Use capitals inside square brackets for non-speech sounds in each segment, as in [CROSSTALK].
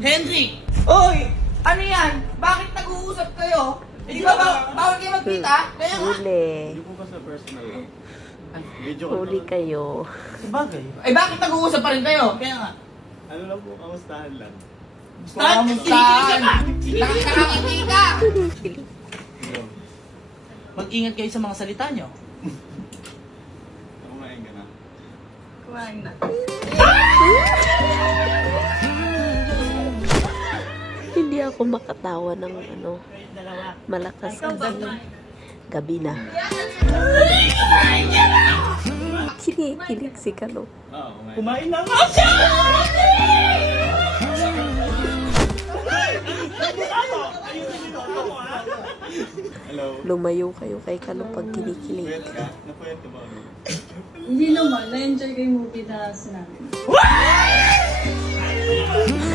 Henry! Oy! Ano yan? Bakit nag-uusap kayo? Hindi eh, ba ba bawal, bawal kayo magkita? Kaya nga! Huli! Hindi ko pa sa first night. Eh? kayo. Sabagay. Eh bakit nag-uusap pa rin kayo? Kaya nga! Ano lang po, kamustahan lang. Kamustahan! Start! Ka ka, Mag-ingat kayo sa mga salita nyo. Kumain [LAUGHS] ka na. Kumain na ako makatawa ng ano Dalawa. malakas kasi gabi na kini kini si kalo kumain oh, na nga okay! [LAUGHS] [LAUGHS] siya Lumayo kayo kay Kalo pag kinikilig. [LAUGHS] Hindi [LAUGHS] naman, na-enjoy kayo movie na sinabi.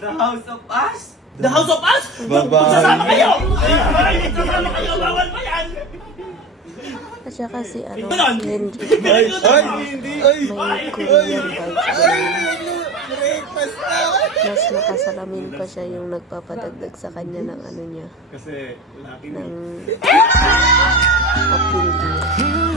The House of Us? The, House of Us? Magsasama kayo! Magsasama kayo! Bawal pa yan! At siya kasi ano, si Henry. Ay, ay, hindi! Ay, ay, ay, ay, mas nakasalamin pa siya yung nagpapadagdag sa kanya ng ano niya. Kasi laki ng... Ng...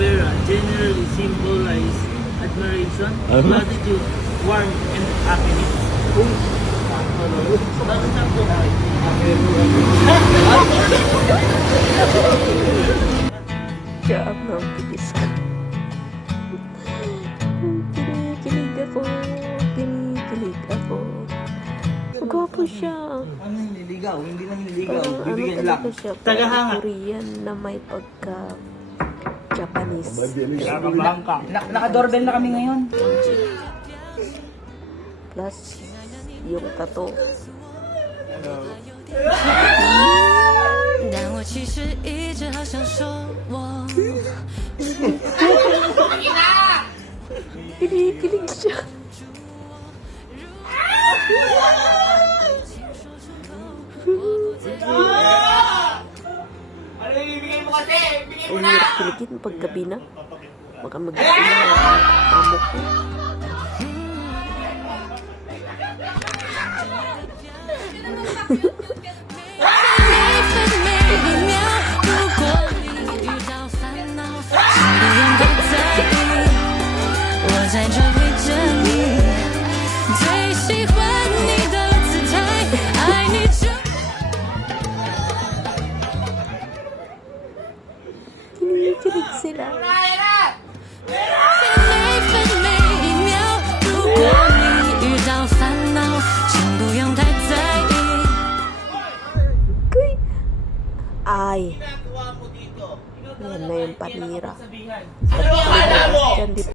bear generally symbolize admiration, gratitude, uh -huh. warmth, and happiness. Uh, [LAUGHS] [LAUGHS] oh, ano yung niligaw? Hindi na niligaw. Ano, ano talaga siya? Taga-hanga. Korean na may pagka Japanese. Naka-doorbell -na, [COUGHS] na kami ngayon. Plus, yung tato. [COUGHS] [LAUGHS] [COUGHS] <Kini -tiling siya. coughs> [COUGHS] Ini eh, sedikit penggebi na, maka menggebi na nakikinig [LAUGHS] sila. Kuy! Ay! Yan na yung panira. Ay,